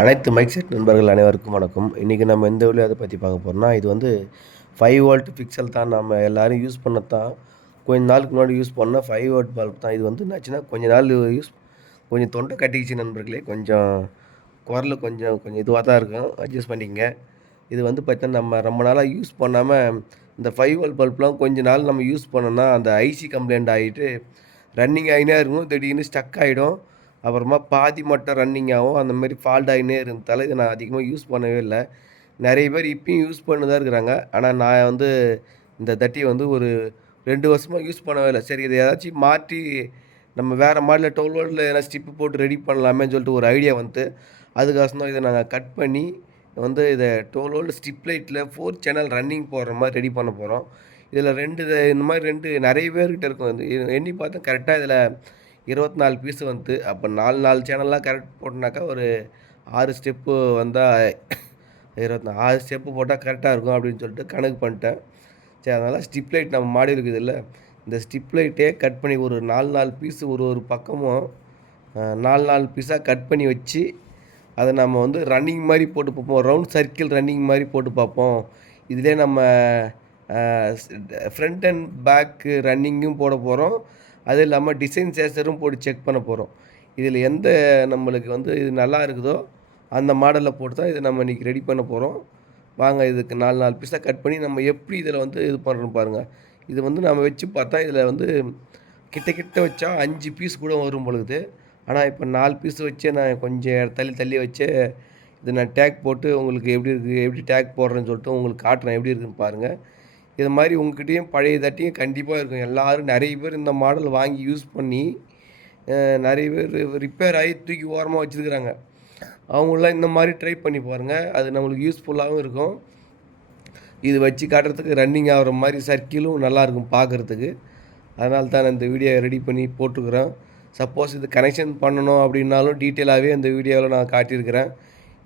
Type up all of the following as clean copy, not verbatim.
அனைத்து mic set நண்பர்கள் அனைவருக்கும் வணக்கம். இன்றைக்கி நம்ம இந்த வீடியோ எதை பற்றி பார்க்க போகிறோம்னா, இது வந்து 5 வோல்ட் பிக்சல் தான். நம்ம எல்லோரும் யூஸ் பண்ணது தான். கொஞ்ச நாளுக்கு முன்னாடி யூஸ் பண்ண 5 வோல்ட் பல்ப் தான். இது வந்து என்னாச்சுன்னா, கொஞ்ச நாள் கொஞ்சம் தொண்டை கட்டிக்கிச்சு நண்பர்களே. கொஞ்சம் குரல் கொஞ்சம் இதுவாக தான் இருக்கும். அட்ஜஸ்ட் பண்ணிக்கங்க. இது வந்து பார்த்தீங்கன்னா, நம்ம ரொம்ப நாளாக யூஸ் பண்ணாமல் இந்த 5 வோல்ட் பல்ப்லாம் கொஞ்ச நாள் நம்ம யூஸ் பண்ணோம்னா, அந்த ஐசி கம்ப்ளைண்ட் ஆகிட்டு ரன்னிங் ஆகினே இருக்கும். திடீர்னு ஸ்டக் ஆகிடும். அப்புறமா பாதி மட்டும் ரன்னிங் ஆகும். அந்த மாதிரி ஃபால்ட் ஆகினே இருந்ததால் இதை நான் அதிகமாக யூஸ் பண்ணவே இல்லை. நிறைய பேர் இப்பயும் யூஸ் பண்ணி தான் இருக்கிறாங்க. ஆனால் நான் வந்து இந்த தட்டியை வந்து ஒரு 2 வருஷமாக யூஸ் பண்ணவே இல்லை. சரி, இதை ஏதாச்சும் மாற்றி நம்ம வேறு மாடலில் 12 வோல்ட்டில் எதனா ஸ்டிப்பு போட்டு ரெடி பண்ணலாமேன்னு சொல்லிட்டு ஒரு ஐடியா வந்து அதுக்கோசரம் தான் இதை நாங்கள் கட் பண்ணி வந்து இதை 12 வோல்ட் ஸ்டிப் லைட்டில் 4 சேனல் ரன்னிங் போடுற மாதிரி ரெடி பண்ண போகிறோம். இதில் இந்த மாதிரி 2 நிறைய பேர்கிட்ட இருக்கும். எண்ணி பார்த்தா கரெக்டாக இதில் 24 பீஸு வந்து அப்போ 4 சேனல்லாம் கரெக்ட் போட்டோனாக்கா ஒரு 6 ஸ்டெப்பு வந்தால் 6 ஸ்டெப்பு போட்டால் கரெக்டாக இருக்கும் அப்படின்னு சொல்லிட்டு கணக்கு பண்ணிட்டேன். சரி, அதனால் ஸ்டிப் லைட் நம்ம மாடி இருக்குது இல்லை, இந்த ஸ்டிப் லைட்டே கட் பண்ணி ஒரு 4 பீஸு ஒரு பக்கமும் 4 பீஸாக கட் பண்ணி வச்சு அதை நம்ம வந்து ரன்னிங் மாதிரி போட்டு பார்ப்போம். ரவுண்ட் சர்க்கிள் ரன்னிங் மாதிரி போட்டு பார்ப்போம். இதிலே நம்ம ஃப்ரண்ட் அண்ட் பேக்கு ரன்னிங்கும் போட போகிறோம். அது இல்லாமல் டிசைன் சேசரும் போட்டு செக் பண்ண போகிறோம். இதில் எந்த நம்மளுக்கு வந்து இது நல்லா இருக்குதோ அந்த மாடலில் போட்டு தான் இதை நம்ம இன்றைக்கி ரெடி பண்ண போகிறோம். வாங்க, இதுக்கு 4 பீஸாக கட் பண்ணி நம்ம எப்படி இதில் வந்து இது பண்ணுறோம் பாருங்கள். இது வந்து நம்ம வச்சு பார்த்தா இதில் வந்து கிட்ட வச்சா 5 பீஸ் கூட வரும் பொழுது. ஆனால் இப்போ 4 பீஸ் வச்சு நான் கொஞ்சம் தள்ளி வச்சு இது நான் டேக் போட்டு உங்களுக்கு எப்படி இருக்குது, எப்படி டேக் போடுறேன்னு சொல்லிட்டு உங்களுக்கு காட்டுறேன் எப்படி இருக்குதுன்னு பாருங்கள். இது மாதிரி உங்கள்கிட்டையும் பழைய தட்டியும் கண்டிப்பாக இருக்கும். எல்லோரும் நிறைய பேர் இந்த மாடல் வாங்கி யூஸ் பண்ணி நிறைய பேர் ரிப்பேர் ஆகி தூக்கி ஓரமாக வச்சுருக்குறாங்க. அவங்களாம் இந்த மாதிரி ட்ரை பண்ணி பாருங்கள். அது நம்மளுக்கு யூஸ்ஃபுல்லாகவும் இருக்கும். இது வச்சு காட்டுறதுக்கு ரன்னிங் ஆகிற மாதிரி சர்க்கிளும் நல்லாயிருக்கும் பார்க்குறதுக்கு. அதனால தான் நான் இந்த வீடியோ ரெடி பண்ணி போட்டுருக்குறேன். சப்போஸ் இது கனெக்ஷன் பண்ணணும் அப்படின்னாலும் டீட்டெயிலாகவே இந்த வீடியோவில் நான் காட்டியிருக்கிறேன்.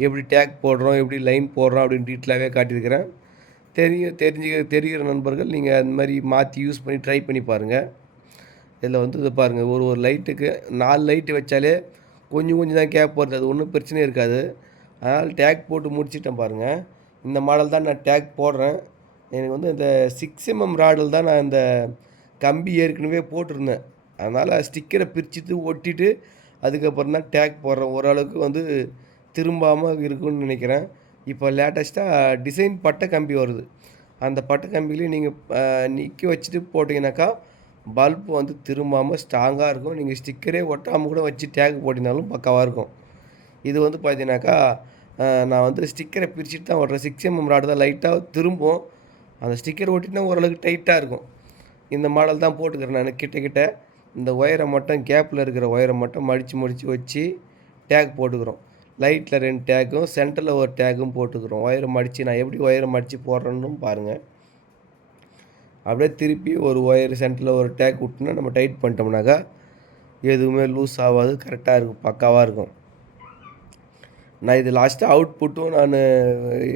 எப்படி டேக் போடுறோம், எப்படி லைன் போடுறோம் அப்படின்னு டீட்டெயிலாகவே காட்டியிருக்கிறேன். தெரிகிற நண்பர்கள் நீங்கள் அந்த மாதிரி மாற்றி யூஸ் பண்ணி ட்ரை பண்ணி பாருங்கள். இதில் வந்து இதை பாருங்கள், ஒரு லைட்டுக்கு 4 லைட்டு வச்சாலே கொஞ்சம் தான் கேப் வருது. அது ஒன்றும் பிரச்சனையே இருக்காது. அதனால் டேக் போட்டு முடிச்சிட்டேன் பாருங்கள். இந்த மாடல் தான் நான் டேக் போடுறேன். எனக்கு வந்து இந்த 6mm ராடில் தான் நான் இந்த கம்பி ஏற்கனவே போட்டிருந்தேன். அதனால் ஸ்டிக்கரை பிரிச்சுட்டு ஒட்டிட்டு அதுக்கப்புறம் தான் டேக் போடுறேன். ஓரளவுக்கு வந்து திரும்பாமல் இருக்குன்னு நினைக்கிறேன். இப்போ லேட்டஸ்ட்டாக டிசைன் பட்டை கம்பி வருது. அந்த பட்டை கம்பிலையும் நீங்கள் நிற்க வச்சுட்டு போட்டிங்கனாக்கா பல்ப் வந்து திரும்பாமல் ஸ்ட்ராங்காக இருக்கும். நீங்கள் ஸ்டிக்கரே ஒட்டாமல் கூட வச்சு டேக் போட்டிங்கனாலும் பக்காவாக இருக்கும். இது வந்து பார்த்தீங்கன்னாக்கா நான் வந்து ஸ்டிக்கரை பிரிச்சுட்டு தான் ஓட்டுறேன். 6mm ராடு தான் லைட்டாக திரும்பும். அந்த ஸ்டிக்கர் ஒட்டினா ஓரளவுக்கு டைட்டாக இருக்கும். இந்த மாடல் தான் போட்டுக்கிறேன் நான். கிட்ட இந்த ஒயரை மட்டும் கேப்பில் இருக்கிற ஒயரை மட்டும் மடித்து வச்சு டேக் போட்டுக்கிறோம். லைட்டில் 2 டேக்கும் சென்டரில் ஒரு டேக்கும் போட்டுக்கிறோம். ஒயரை மடித்து நான் எப்படி ஒயரை மடித்து போடுறேன்னு பாருங்கள். அப்படியே திருப்பி ஒரு ஒயர் சென்டரில் ஒரு டேக் விட்டுனா நம்ம டைட் பண்ணிட்டோம்னாக்கா எதுவுமே லூஸ் ஆகாது, கரெக்டாக இருக்கும், பக்காவாக இருக்கும். நான் இது லாஸ்ட்டாக அவுட்புட்டும் நான்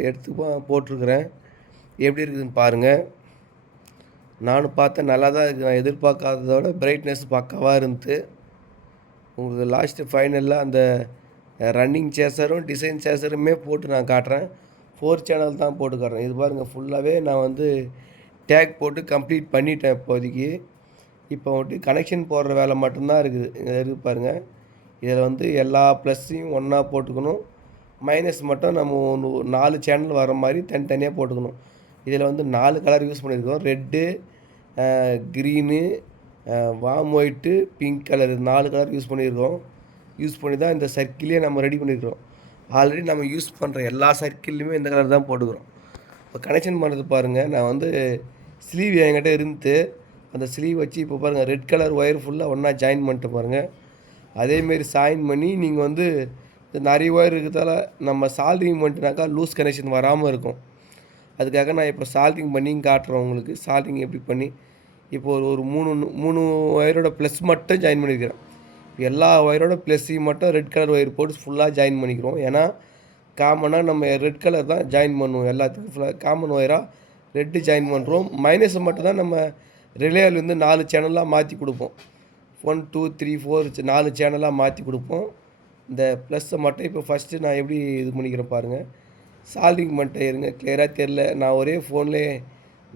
எடுத்து போட்டிருக்கிறேன். எப்படி இருக்குதுன்னு பாருங்கள். நானும் பார்த்தேன், நல்லா தான் இருக்குது. நான் எதிர்பார்க்காததோட பிரைட்னஸ் பக்காவாக இருந்துச்சு. உங்களுக்கு லாஸ்ட்டு ஃபைனலில் அந்த ரன்னிங் சேசரும் டிசைன் சேசருமே போட்டு நான் காட்டுறேன். 4 சேனல் தான் போட்டு காட்டுறேன். இது பாருங்கள், ஃபுல்லாகவே நான் வந்து டேக் போட்டு கம்ப்ளீட் பண்ணிட்டேன் இப்போதைக்கு. இப்போ வந்துட்டு கனெக்ஷன் போடுற வேலை மட்டும்தான் இருக்குது. இதில் இருக்குது பாருங்கள். இதில் வந்து எல்லா ப்ளஸ்ஸையும் ஒன்றா போட்டுக்கணும். மைனஸ் மட்டும் நம்ம 4 சேனல் வர மாதிரி தனித்தனியாக போட்டுக்கணும். இதில் வந்து 4 கலர் யூஸ் பண்ணியிருக்கோம். Red, green, warm white, pink colour, 4 colour use பண்ணியிருக்கோம். யூஸ் பண்ணி தான் இந்த சர்க்கிளே நம்ம ரெடி பண்ணியிருக்கிறோம். ஆல்ரெடி நம்ம யூஸ் பண்ணுற எல்லா சர்க்கிள்லையுமே இந்த கலர் தான் போட்டுக்கிறோம். இப்போ கனெக்ஷன் பண்ணுறது பாருங்கள். நான் வந்து ஸ்லீவ் என்கிட்ட இருந்து அந்த ஸ்லீவ் வச்சு இப்போ பாருங்கள், ரெட் கலர் ஒயர் ஃபுல்லாக ஒன்றா ஜாயின் பண்ணிட்டு பாருங்கள். அதேமாரி ஜாயின் பண்ணி நீங்கள் வந்து நிறைய ஒயர் இருக்கிறதால நம்ம சால்ட்ரிங் பண்ணிட்டுனாக்கா லூஸ் கனெக்ஷன் வராமல் இருக்கும். அதுக்காக நான் இப்போ சால்ட்ரிங் பண்ணி காட்டுறேன் உங்களுக்கு. சால்ட்ரிங் எப்படி பண்ணி இப்போ ஒரு 3 ஒயரோட ப்ளஸ் மட்டும் ஜாயின் பண்ணியிருக்கிறேன். எல்லா ஒயரோட ப்ளஸ்ஸையும் மட்டும் ரெட் கலர் ஒயர் போட்டு ஃபுல்லாக ஜாயின் பண்ணிக்கிறோம். ஏன்னா காமனாக நம்ம ரெட் கலர் தான் ஜாயின் பண்ணுவோம். எல்லாத்துக்கும் ஃபுல்லாக காமன் ஒயராக ரெட்டு ஜாயின் பண்ணுறோம். மைனஸை மட்டும் தான் நம்ம ரிலேலேருந்து 4 சேனலாக மாற்றி கொடுப்போம். 1 2 3 4 4 சேனலாக மாற்றி கொடுப்போம். இந்த ப்ளஸ்ஸை மட்டும் இப்போ ஃபஸ்ட்டு நான் எப்படி இது பண்ணிக்கிறேன் பாருங்கள். சால்ட்ரிங் பண்ணிட்டேன் இருங்க, கிளியராக தெரில. நான் ஒரே ஃபோன்லேயே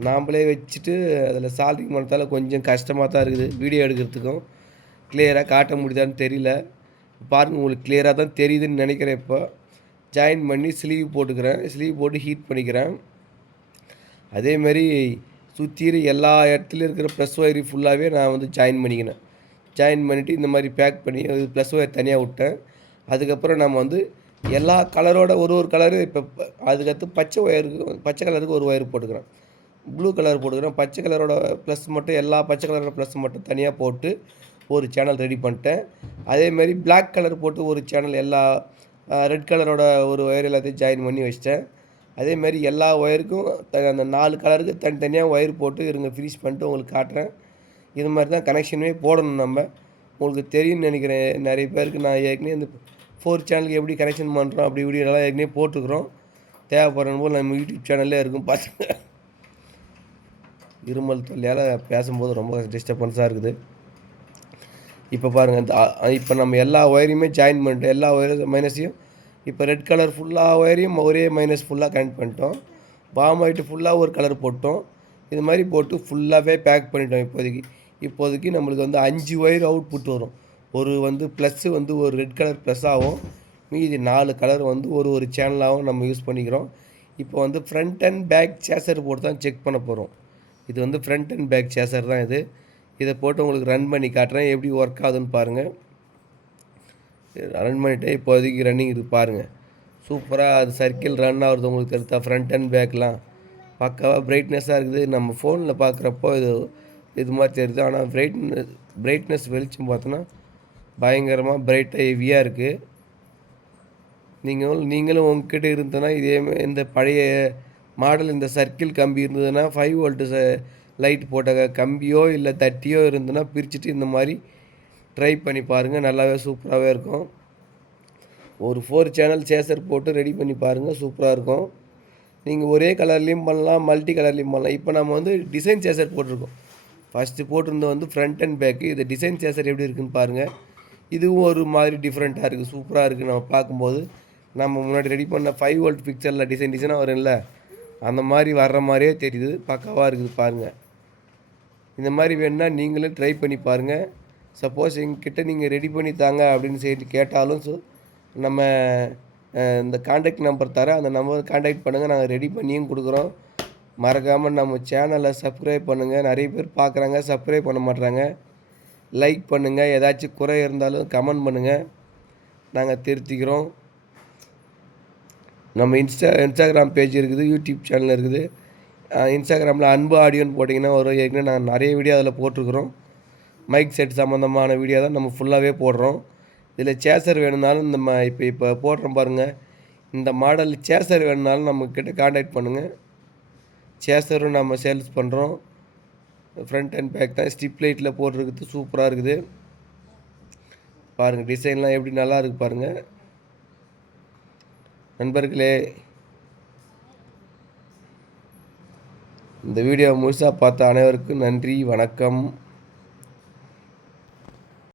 நாம்பளே வச்சுட்டு அதில் சால்ட்ரிங் பண்ணுறதால கொஞ்சம் கஷ்டமாக தான் இருக்குது வீடியோ எடுக்கிறதுக்கும். கிளியராக காட்ட முடியுதான்னு தெரியல. பாருங்கள், உங்களுக்கு கிளியராக தான் தெரியுதுன்னு நினைக்கிறேன். இப்போ ஜாயின் பண்ணி ஸ்லீவ் போட்டுக்கிறேன். ஸ்லீவ் போட்டு ஹீட் பண்ணிக்கிறேன். அதேமாரி சுற்றிலும் எல்லா இடத்துலையும் இருக்கிற ப்ளஸ் ஒயர் ஃபுல்லாகவே நான் வந்து ஜாயின் பண்ணிக்கினேன். ஜாயின் பண்ணிவிட்டு இந்த மாதிரி பேக் பண்ணி ப்ளஸ் ஒயர் தனியாக விட்டேன். அதுக்கப்புறம் நம்ம வந்து எல்லா கலரோட ஒரு கலரு இப்போ அதுக்கடுத்து பச்சை கலருக்கு ஒரு ஒயர் போட்டுக்கிறேன். ப்ளூ கலர் போட்டுக்கிறேன். பச்சை கலரோட ப்ளஸ் மட்டும் எல்லா பச்சை கலரோட ப்ளஸ் மட்டும் தனியாக போட்டு ஒரு சேனல் ரெடி பண்ணிட்டேன். அதேமாரி பிளாக் கலர் போட்டு ஒரு சேனல் எல்லா ரெட் கலரோட ஒரு ஒயர் எல்லாத்தையும் ஜாயின் பண்ணி வச்சிட்டேன். அதேமாரி எல்லா ஒயருக்கும் அந்த 4 கலருக்கு தனித்தனியாக ஒயர் போட்டு இருங்க ஃபினிஷ் பண்ணிட்டு உங்களுக்கு காட்டுறேன். இது மாதிரி தான் கனெக்ஷனுமே போடணும் நம்ம. உங்களுக்கு தெரியும்னு நினைக்கிறேன். நிறைய பேருக்கு நான் ஏற்கனவே இந்த 4 சேனலுக்கு எப்படி கனெக்ஷன் பண்ணுறோம் அப்படி வீடியோலாம் ஏற்கனவே போட்டுக்கிறோம். தேவைப்படுற போது நம்ம யூடியூப் சேனல்லே இருக்கும், பார்த்துங்க. இருமல் தொல்லையால் பேசும்போது ரொம்ப டிஸ்டர்பன்ஸாக இருக்குது. இப்போ பாருங்கள், இப்போ நம்ம எல்லா ஒயரையுமே ஜாயின் பண்ணிட்டோம். எல்லா மைனஸையும் இப்போ ரெட் கலர் ஃபுல்லாக ஒயரையும் ஒரே மைனஸ் ஃபுல்லாக கனெக்ட் பண்ணிட்டோம். பாம் ஒயிட்டு ஃபுல்லாக ஒரு கலர் போட்டோம். இது மாதிரி போட்டு ஃபுல்லாகவே பேக் பண்ணிட்டோம். இப்போதைக்கு நம்மளுக்கு வந்து 5 ஒயர் அவுட்புட் வரும். ஒரு வந்து ப்ளஸ்ஸு வந்து ஒரு ரெட் கலர் ப்ளஸ் ஆகும். மீதி 4 கலர் வந்து ஒரு சேனலாகவும் நம்ம யூஸ் பண்ணிக்கிறோம். இப்போ வந்து ஃப்ரண்ட் அண்ட் பேக் சேசர் போட்டு தான் செக் பண்ண போகிறோம். இது வந்து ஃப்ரண்ட் அண்ட் பேக் சேசர் தான் இது. இதை போட்டு உங்களுக்கு ரன் பண்ணி காட்டுறேன், எப்படி ஒர்க் ஆகுதுன்னு பாருங்கள். ரன் பண்ணிவிட்டு இப்போதைக்கு ரன்னிங் இது பாருங்கள். சூப்பராக அது சர்க்கிள் ரன் ஆகுறது உங்களுக்கு தெரியுதா? ஃப்ரண்ட் அண்ட் பேக்லாம் பக்காவாக பிரைட்னஸாக இருக்குது. நம்ம ஃபோனில் பார்க்குறப்போ இது மாதிரி தெரியுது. ஆனால் பிரைட்னஸ் வெளிச்சம் பார்த்தோன்னா பயங்கரமாக பிரைட்டாக ஹெவியாக இருக்குது. நீங்களும் உங்ககிட்ட இருந்ததுன்னா இந்த பழைய மாடல் இந்த சர்க்கிள் கம்பி இருந்ததுன்னா 5 வோல்ட்டு லைட் போட்ட கம்பியோ இல்லை தட்டியோ இருந்ததுன்னா பிரிச்சுட்டு இந்த மாதிரி ட்ரை பண்ணி பாருங்கள். நல்லாவே சூப்பராகவே இருக்கும். ஒரு 4 சேனல் சேசர் போட்டு ரெடி பண்ணி பாருங்கள், சூப்பராக இருக்கும். நீங்கள் ஒரே கலர்லேயும் பண்ணலாம், மல்டி கலர்லேயும் பண்ணலாம். இப்போ நம்ம வந்து டிசைன் சேசர் போட்டிருக்கோம். ஃபஸ்ட்டு போட்டிருந்தது வந்து ஃப்ரண்ட் அண்ட் பேக்கு. இது டிசைன் சேசர் எப்படி இருக்குதுன்னு பாருங்கள். இதுவும் ஒரு மாதிரி டிஃப்ரெண்ட்டாக இருக்குது, சூப்பராக இருக்குது. நம்ம பார்க்கும்போது நம்ம முன்னாடி ரெடி பண்ண 5 வோல்ட் பிக்சரில் டிசைனாக வரும்ல, அந்த மாதிரி வர்ற மாதிரியே தெரியுது. பக்காவாக இருக்குது பாருங்கள். இந்த மாதிரி வேணுன்னா நீங்களும் ட்ரை பண்ணி பாருங்கள். சப்போஸ் எங்ககிட்ட நீங்கள் ரெடி பண்ணி தாங்க அப்படின்னு சொல்லி கேட்டாலும் நம்ம இந்த காண்டாக்ட் நம்பர் தரேன், அந்த நம்பர் காண்டாக்ட் பண்ணுங்கள். நாங்கள் ரெடி பண்ணியும் கொடுக்குறோம். மறக்காமல் நம்ம சேனலை சப்ஸ்கிரைப் பண்ணுங்கள். நிறைய பேர் பார்க்குறாங்க, சப்ஸ்கிரைப் பண்ண மாட்றாங்க. லைக் பண்ணுங்கள். ஏதாச்சும் குறை இருந்தாலும் கமெண்ட் பண்ணுங்கள், நாங்கள் திருத்திக்கிறோம். நம்ம இன்ஸ்டாகிராம் பேஜ் இருக்குது, யூடியூப் சேனல் இருக்குது. இன்ஸ்டாகிராமில் அன்பு ஆடியோன்னு போட்டிங்கன்னா ஏற்கனவே நாங்கள் நிறைய வீடியோ அதில் போட்டிருக்கிறோம். மைக் செட் சம்மந்தமான வீடியோ தான் நம்ம ஃபுல்லாகவே போடுறோம். இதில் சேசர் வேணும்னாலும் நம்ம இப்போ போடுறோம் பாருங்கள். இந்த மாடல் சேசர் வேணும்னாலும் நம்மக்கிட்ட காண்டாக்ட் பண்ணுங்கள். சேசரும் நம்ம சேல்ஸ் பண்ணுறோம். ஃப்ரண்ட் அண்ட் பேக் தான் ஸ்டிப் லைட்டில் போட்டிருக்குது, சூப்பராக இருக்குது பாருங்கள். டிசைன்லாம் எப்படி நல்லா இருக்குது பாருங்கள். நண்பர்களே, இந்த வீடியோ முழுசாக பார்த்த அனைவருக்கும் நன்றி, வணக்கம்.